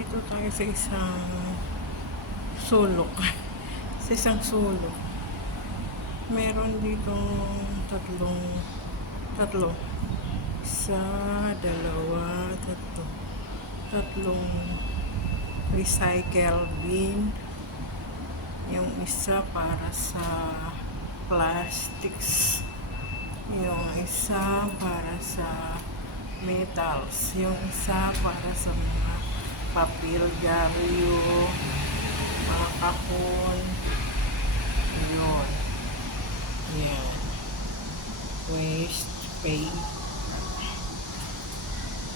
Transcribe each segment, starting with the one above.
Dito tayo sa isang sulok. Sa isang sulok. Meron dito tatlo. Isa, dalawa, tatlo. Tatlong recycle bin. Yung isa para sa plastics. Yung isa para sa metals. Yung isa para sa mga papel, garyo, mga kahon. Yun. Yan. Waste,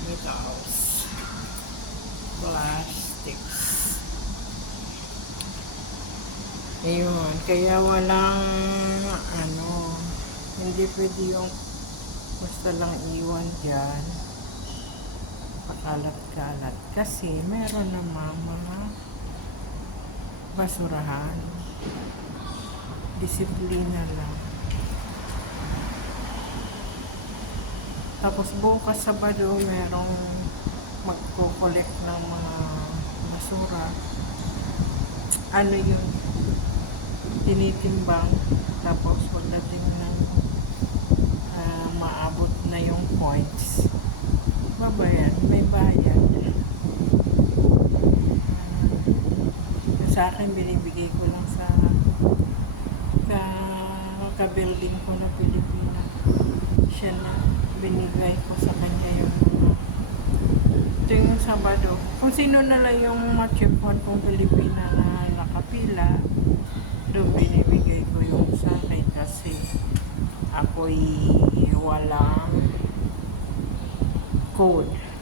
metals, plastics. Ayun. Kaya walang hindi pwede yung basta lang iwan dyan pakalat-kalat kasi meron namang mga basurahan. Disiplina lang. Tapos bukas Sabado merong magko-collect ng mga basura. Ano yun? Tinitimbang. Tapos pagdating ng maabot na yung points, babayan, may bayad. Sa akin, binibigay ko lang sa ka-building ko na Pilipina. Siya na, binigay ko sa kanya yung mga tuwing Sabado. Kung sino na lang yung matchempon kong Pilipina na nakapila, doon binibigay ko yung sa akin kasi ako'y walang code.